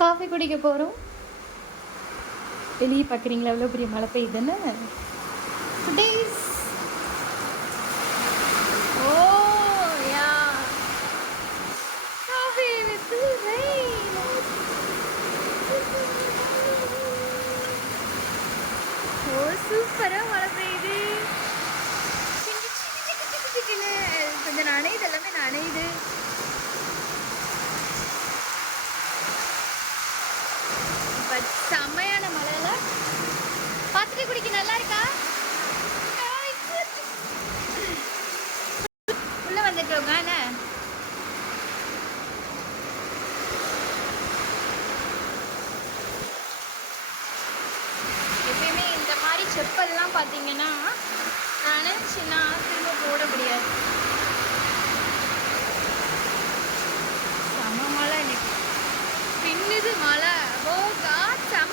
Coffee குடிக்க போகிறோம். வெளியே பார்க்குறீங்களா எவ்வளோ பெரிய மழை பெய்யுதுன்னு. Today's oh yeah coffee with rain. ஓ சூப்பராக மழை பெய்யுது. கொஞ்சம் நனையுது, எல்லாமே நனையுது. பட் செம்மையான மழையில பார்த்துட்டு குடிக்க நல்லா இருக்கா? உள்ள வந்துட்டோங்க. என்ன எப்பயுமே இந்த மாதிரி செப்பல்லாம் பார்த்தீங்கன்னா நனைச்சுன்னா திரும்ப போட முடியாது. செம மழை இன்னைக்கு, பின்னுது மழை. ஓ காட், செம